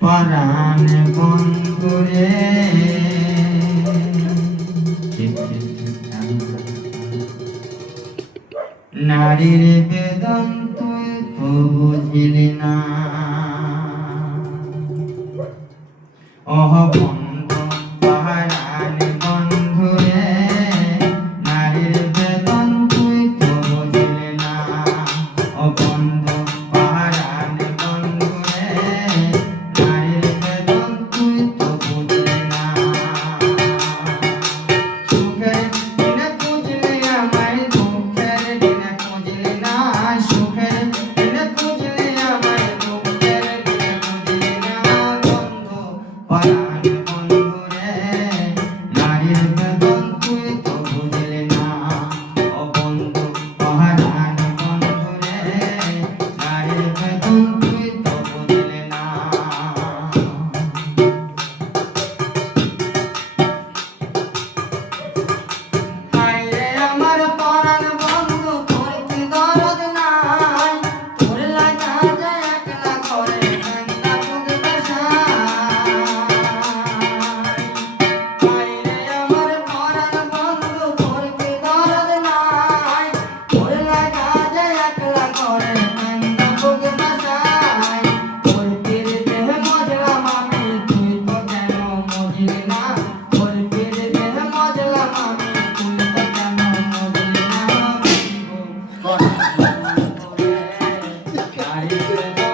পরাণ বন্ধুরে নারীর বেদন তুই তো বুঝিলি না ওহ বন্ধু পরাণ বন্ধুরে নারীর বেদন তুই তো বুঝিলি না ও বন্ধু পরাণ বন্ধুরে নারীর বেদন তুই তো বুঝিলি না সুখের দিনে খুঁজলি আমায় দুঃখের দিনে খুঁজলি না সুখের দিনে খুঁজলি আমায় দুঃখের দিনে খুঁজলি না বন্ধু পরাণ বন্ধুরে নারীর বেদন তুই তো বুঝলি না ও বন্ধু পরাণ বন্ধুরে নারীর বেদন তুই তো বুঝলি না হায়রে আমার পরাণ বন্ধু তোর কি দরদ নাই তোর লাগা যায় একলা করে কান্দা তোকে বাসায় হায়রে আমার পরাণ বন্ধু তোর কি দরদ নাই তোর লাগা যায় একলা করে কান্দা তোকে বাসায় তোর পিরিতে মজলাম আমি তুই তো কেন মজলি না তোর পিরিতে মজলাম আমি তুই তো কেন মজলি না বন্ধু পরাণ বন্ধুরে নারীর বেদন